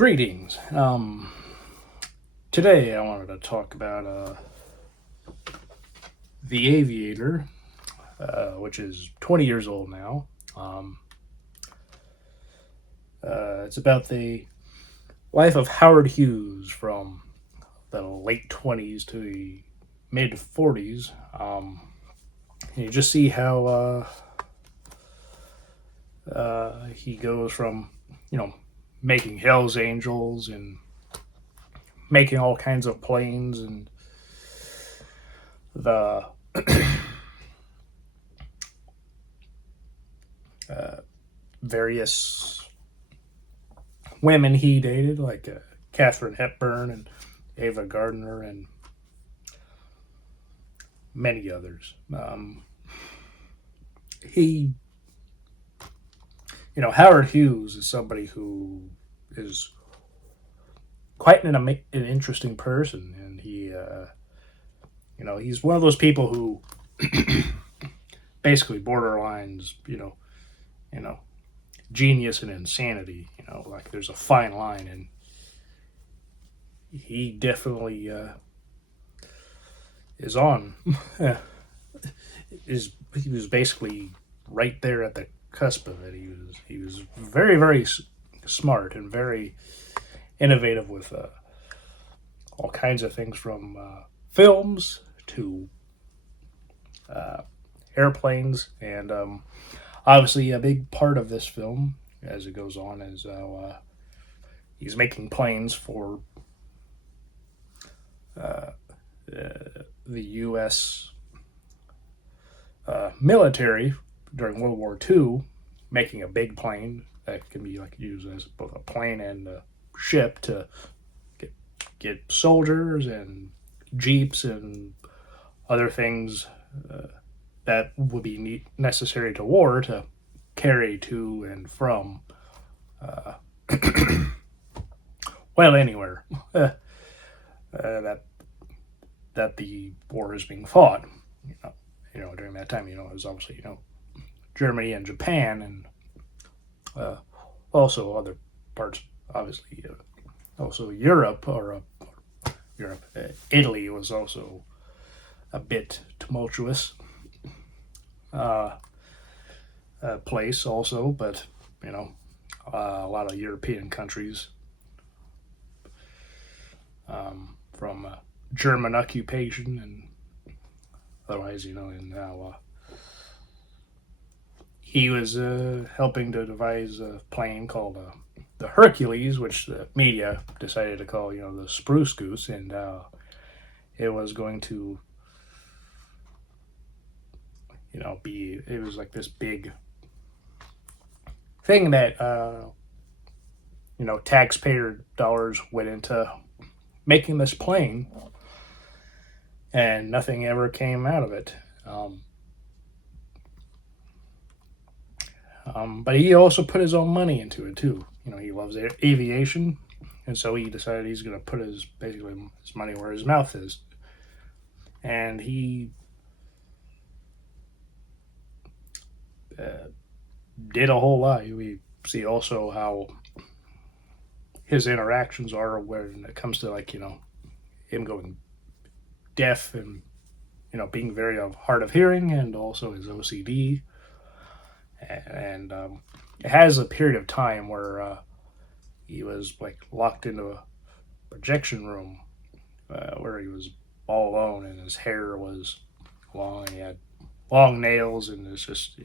Greetings. Today I wanted to talk about The Aviator, which is 20 years old now. It's about the life of Howard Hughes from the late 20s to the mid 40s. And you just see how he goes from, making Hell's Angels and making all kinds of planes and the various women he dated, like Katharine Hepburn and Ava Gardner and many others. He, Howard Hughes is somebody who is quite an interesting person, and he's one of those people who basically borderlines, you know, genius and insanity. Like there's a fine line, and he definitely is on. He was basically right there at the cusp of it. He was very very smart and very innovative with all kinds of things from films to airplanes, and obviously a big part of this film as it goes on is how he's making planes for the U.S. Military during World War II, making a big plane that can be like used as both a plane and a ship to get soldiers and jeeps and other things that would be necessary to war to carry to and from anywhere that the war is being fought. During that time, it was obviously Germany and Japan, and also other parts, obviously, also Europe Europe. Italy was also a bit tumultuous place, also, but a lot of European countries from German occupation and otherwise, and now he was helping to devise a plane called the Hercules, which the media decided to call, the Spruce Goose, and it was going to, it was like this big thing that, taxpayer dollars went into making this plane, and nothing ever came out of it. But he also put his own money into it too. He loves aviation, and so he decided he's going to put his money where his mouth is. And he did a whole lot. We see also how his interactions are when it comes to him going deaf and being very hard of hearing, and also his OCD. And it has a period of time where he was like locked into a projection room where he was all alone, and his hair was long, and he had long nails, and it's just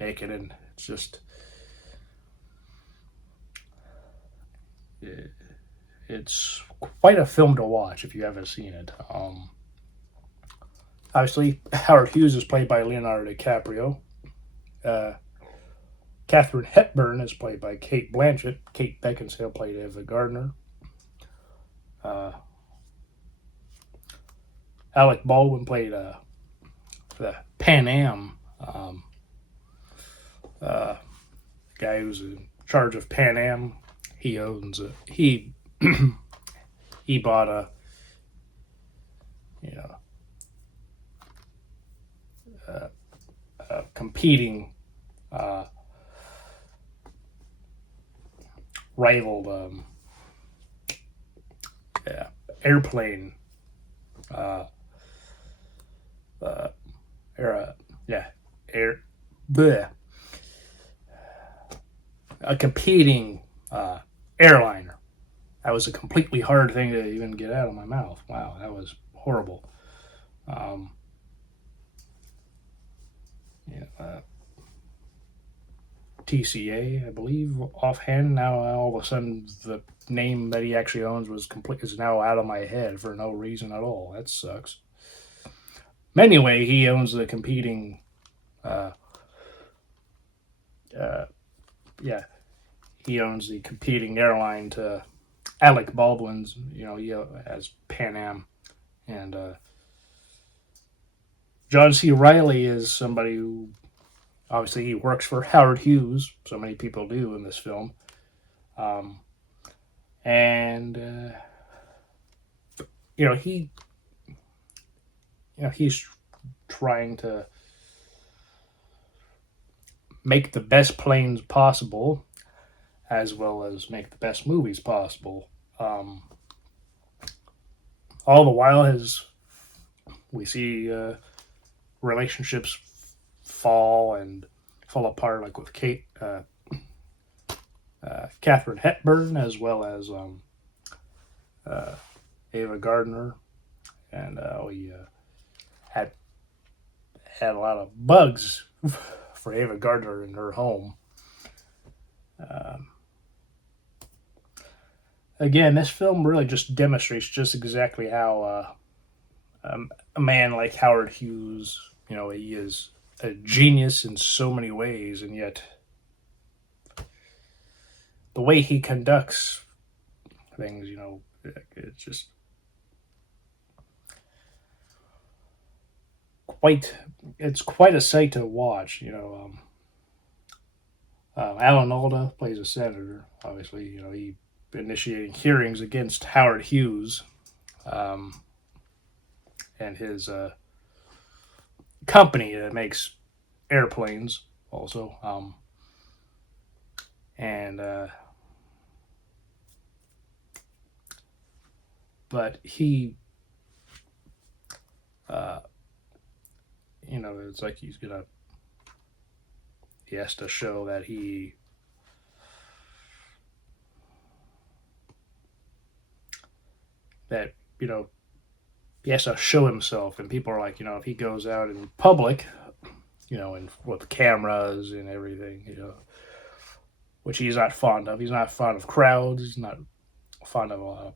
naked, and it's just it's quite a film to watch if you haven't seen it. Obviously, Howard Hughes is played by Leonardo DiCaprio. Uh, Katharine Hepburn is played by Cate Blanchett. Kate Beckinsale played Ava Gardner. Uh, Alec Baldwin played the Pan Am guy who's in charge of Pan Am. He owns a he bought a competing rivaled yeah, airplane uh, uh, era, yeah, air, bleh, a competing uh, airliner. That was a completely hard thing to even get out of my mouth. Wow, that was horrible. Um, yeah, TCA, I believe, offhand. Now all of a sudden, the name that he actually owns is now out of my head for no reason at all. That sucks. Anyway, he owns the competing. Uh, uh, yeah, he owns the competing airline to Alec Baldwin's. He has Pan Am, and John C. Riley is somebody who obviously he works for Howard Hughes. So many people do in this film, um, and you know he he's trying to make the best planes possible as well as make the best movies possible. All the while, we see relationships fall apart, like with Catherine Hepburn, as well as uh, Ava Gardner, and we had had a lot of bugs for Ava Gardner in her home. Um, Again, this film really just demonstrates just exactly how a man like Howard Hughes, he is a genius in so many ways, and yet the way he conducts things, it's just quite it's quite a sight to watch. Alan Alda plays a senator. Obviously, he initiating hearings against Howard Hughes um, and his company that makes airplanes. Also, and but uh, it's like he has to show that that he has to show himself, and people are like, if he goes out in public, and with cameras and everything, which he's not fond of. He's not fond of crowds. He's not fond of a lot of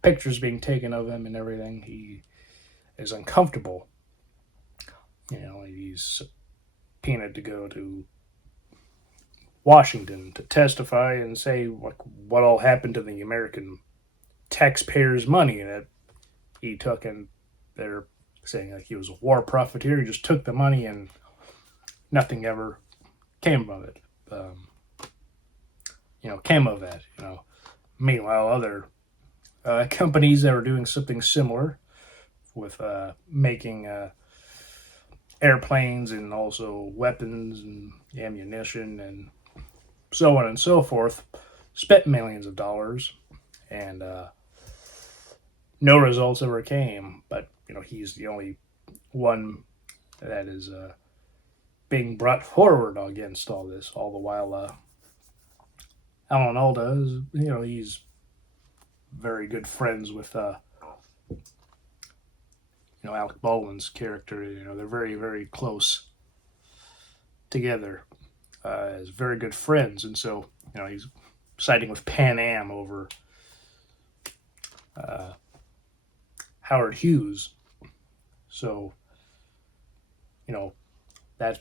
pictures being taken of him and everything. He is uncomfortable. He's subpoenaed to go to Washington to testify and say what all happened to the American taxpayers' money that he took, and they're saying like he was a war profiteer. He just took the money and nothing ever came of it. Came of that. Meanwhile, other companies that were doing something similar with making airplanes and also weapons and ammunition and so on and so forth spent millions of dollars, and no results ever came. But he's the only one that is being brought forward against all this. All the while, Alan Alda is, he's very good friends with Alec Baldwin's character. They're very, very close together as very good friends, and so he's siding with Pan Am over uh, Howard Hughes. So that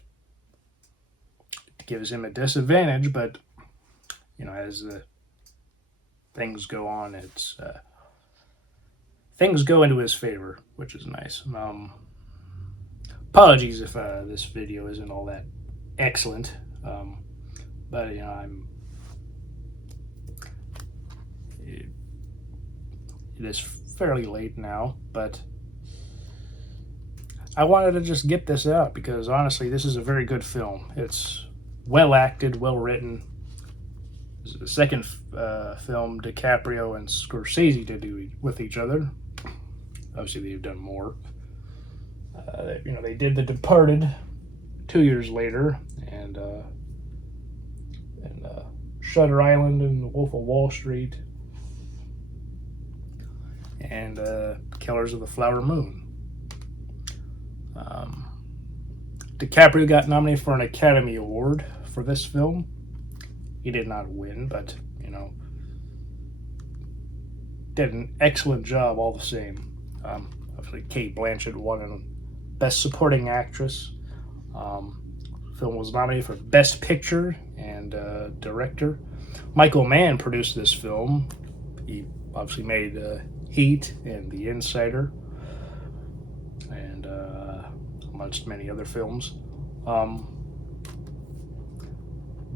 gives him a disadvantage, but as the things go on, it's things go into his favor, which is nice. Apologies if this video isn't all that excellent, but it is fairly late now, but I wanted to just get this out because honestly, this is a very good film. It's well acted, well written. This is the second film DiCaprio and Scorsese did with each other. Obviously, they've done more. They did The Departed 2 years later, and Shutter Island and The Wolf of Wall Street, and Killers of the Flower Moon. DiCaprio got nominated for an Academy Award for this film. He did not win, but did an excellent job all the same. Obviously, Cate Blanchett won a Best Supporting Actress. Film was nominated for Best Picture and Director. Michael Mann produced this film. He obviously made Heat and The Insider, and amongst many other films.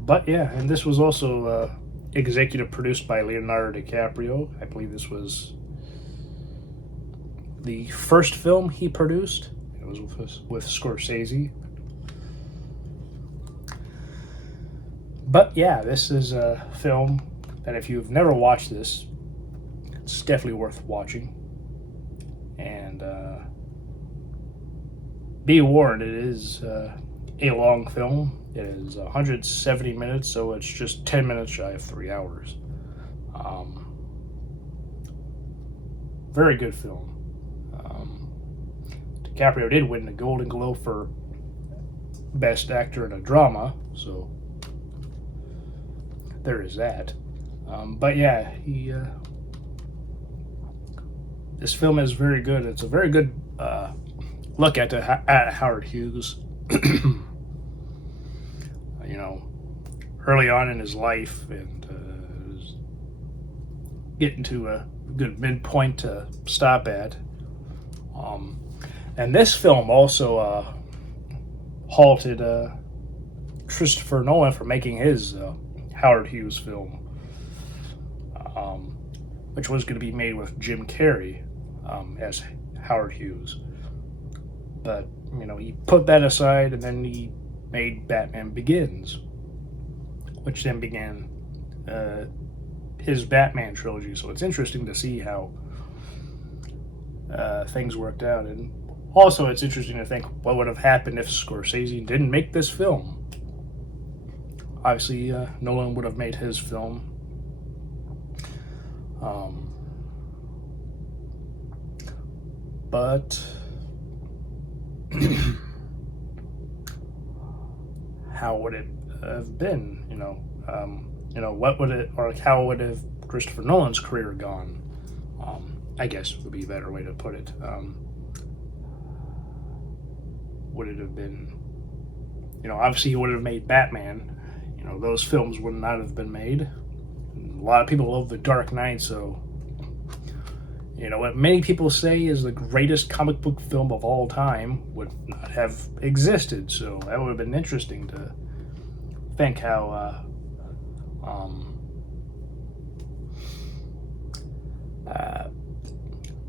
But yeah, and this was also executive produced by Leonardo DiCaprio. I believe this was the first film he produced. It was with Scorsese. But yeah, this is a film that if you've never watched this, it's definitely worth watching. And be warned, it is a long film. It is 170 minutes, so it's just 10 minutes shy of 3 hours. Very good film. DiCaprio did win the Golden Globe for Best Actor in a Drama, so there is that. But yeah, this film is very good. It's a very good look at Howard Hughes. Early on in his life, and getting to a good midpoint to stop at. And this film also halted Christopher Nolan from making his Howard Hughes film, which was going to be made with Jim Carrey as Howard Hughes. But, he put that aside, and then he made Batman Begins, which then began his Batman trilogy. So it's interesting to see how things worked out. And also, it's interesting to think what would have happened if Scorsese didn't make this film. Obviously, Nolan would have made his film. But how would it have been? What would it, or how would have Christopher Nolan's career gone? I guess would be a better way to put it. Would it have been? Obviously he would have made Batman. Those films would not have been made. A lot of people love The Dark Knight, so what many people say is the greatest comic book film of all time would not have existed. So that would have been interesting to think how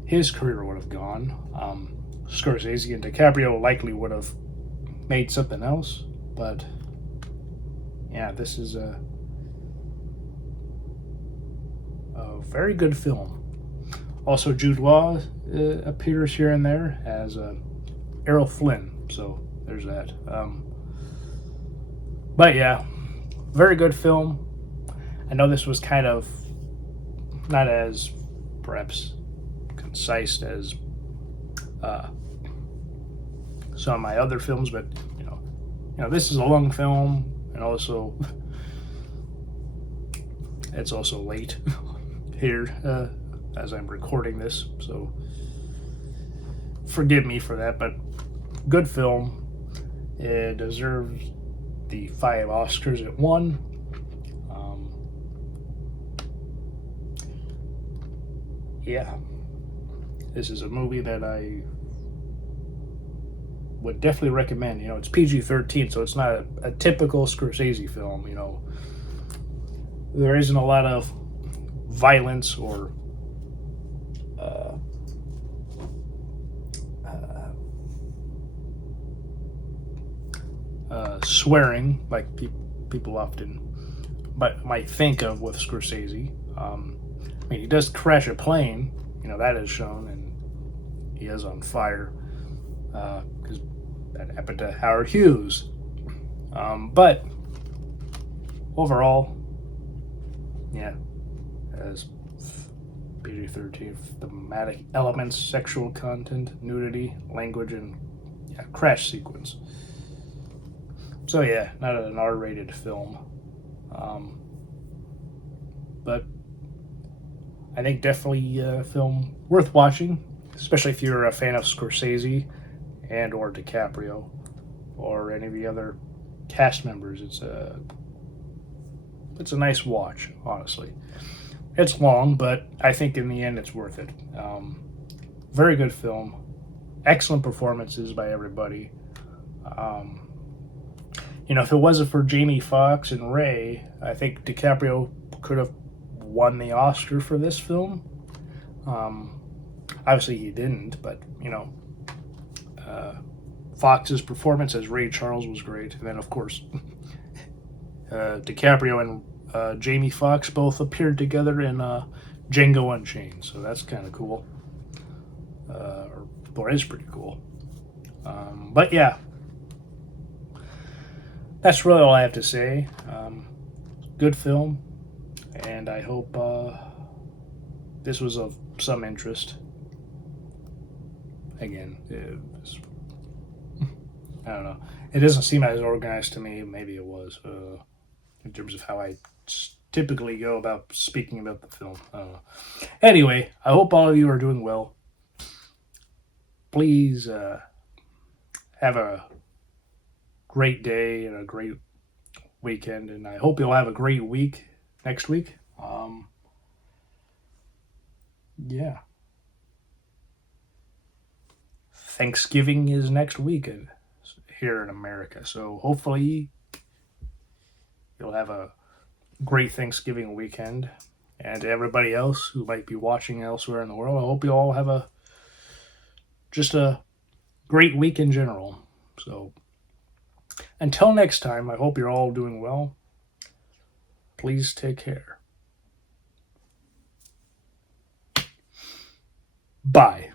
his career would have gone. Scorsese and DiCaprio likely would have made something else, but yeah, this is a very good film. Also, Jude Law appears here and there as Errol Flynn, so there's that. But yeah, very good film. I know this was kind of not as perhaps concise as some of my other films, but this is a long film, and also it's also late here as I'm recording this, so forgive me for that. But good film. It deserves the 5 Oscars it won. Yeah, this is a movie that I would definitely recommend. It's PG-13, so it's not a typical Scorsese film. There isn't a lot of violence or swearing like people often might think of with Scorsese. I mean, he does crash a plane, that is shown, and he is on fire because that happened to Howard Hughes. But overall, yeah, as PG-13, thematic elements, sexual content, nudity, language, and crash sequence. So yeah, not an R-rated film, but I think definitely a film worth watching, especially if you're a fan of Scorsese and or DiCaprio or any of the other cast members. It's a nice watch, honestly. It's long, but I think in the end it's worth it. Very good film. Excellent performances by everybody. If it wasn't for Jamie Foxx and Ray, I think DiCaprio could have won the Oscar for this film. Obviously he didn't, but Fox's performance as Ray Charles was great, and then of course DiCaprio and Jamie Foxx both appeared together in Django Unchained, so that's kind of cool, or is pretty cool. But yeah, that's really all I have to say. Good film, and I hope this was of some interest. Again, I don't know. It doesn't seem as organized to me. Maybe it was, in terms of how I typically go about speaking about the film. I don't know. Anyway, I hope all of you are doing well. Please have a great day and a great weekend, and I hope you'll have a great week next week. Yeah. Thanksgiving is next week here in America, so hopefully you'll have a great Thanksgiving weekend. And to everybody else who might be watching elsewhere in the world, I hope you all have just a great week in general. So until next time, I hope you're all doing well. Please take care. Bye.